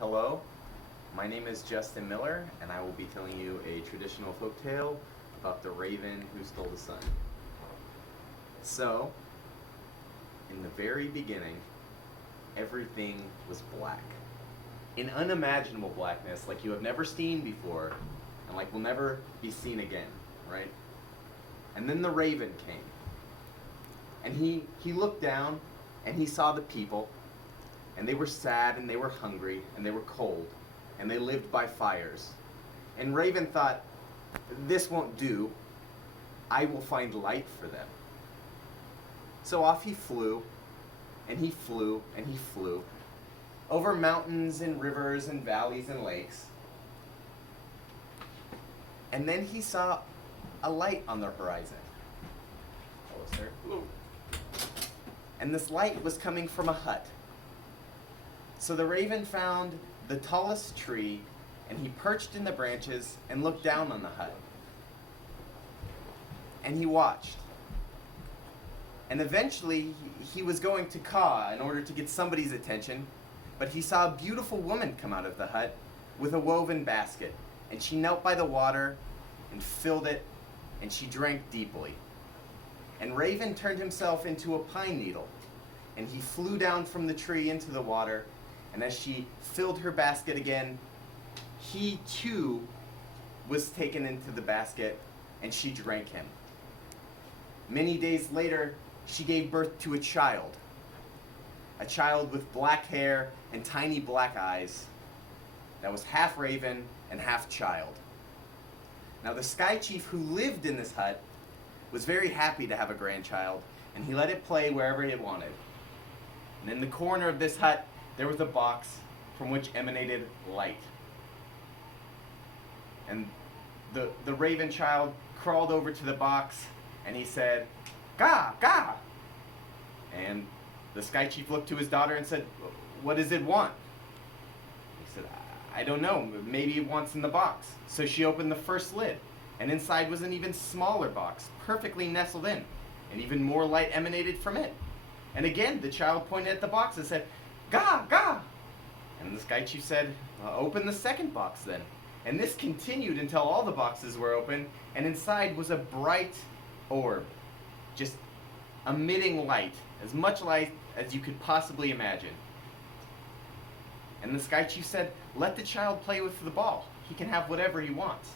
Hello, my name is Justin Miller, and I will be telling you a traditional folk tale about the raven who stole the sun. So, in the very beginning, everything was black. In unimaginable blackness, like you have never seen before, and like will never be seen again, right? And then the raven came, and he looked down, and he saw the people, and they were sad, and they were hungry, and they were cold, and they lived by fires. And Raven thought, this won't do. I will find light for them. So off he flew, and he flew, and he flew, over mountains and rivers and valleys and lakes. And then he saw a light on the horizon. Hello, sir. Hello. And this light was coming from a hut. So the raven found the tallest tree, and he perched in the branches and looked down on the hut. And he watched. And eventually, he was going to caw in order to get somebody's attention, but he saw a beautiful woman come out of the hut with a woven basket, and she knelt by the water and filled it, and she drank deeply. And Raven turned himself into a pine needle, and he flew down from the tree into the water, and as she filled her basket again, he too was taken into the basket, and she drank him. Many days later, she gave birth to a child with black hair and tiny black eyes that was half raven and half child. Now the sky chief who lived in this hut was very happy to have a grandchild, and he let it play wherever it wanted. And in the corner of this hut, there was a box from which emanated light. And the raven child crawled over to the box, and he said, "Gah, gah!" And the sky chief looked to his daughter and said, "What does it want?" He said, "I don't know, maybe it wants in the box." So she opened the first lid, and inside was an even smaller box, perfectly nestled in, and even more light emanated from it. And again, the child pointed at the box and said, "Gah, gah!" And the sky chief said, "Open the second box then." And this continued until all the boxes were open, and inside was a bright orb, just emitting light, as much light as you could possibly imagine. And the sky chief said, "Let the child play with the ball. He can have whatever he wants."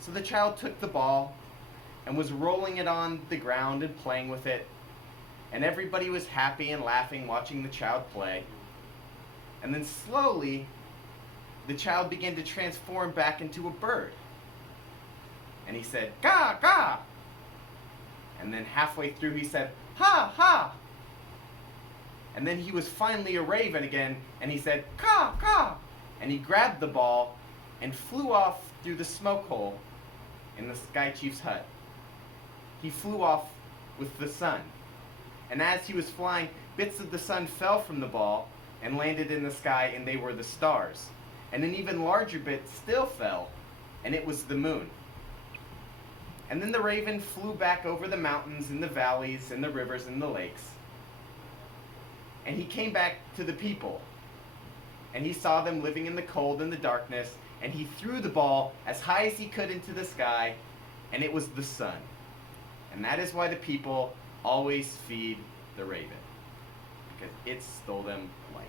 So the child took the ball and was rolling it on the ground and playing with it. And everybody was happy and laughing watching the child play. And then slowly, the child began to transform back into a bird. And he said, "Gah, gah!" And then halfway through he said, "Ha, ha!" And then he was finally a raven again, and he said, "Caw, caw!" And he grabbed the ball and flew off through the smoke hole in the sky chief's hut. He flew off with the sun. And as he was flying, bits of the sun fell from the ball and landed in the sky, and they were the stars. And an even larger bit still fell, and it was the moon. And then the raven flew back over the mountains and the valleys and the rivers and the lakes. And he came back to the people, and he saw them living in the cold and the darkness, and he threw the ball as high as he could into the sky, and it was the sun. And that is why the people always feed the raven, because it stole them light.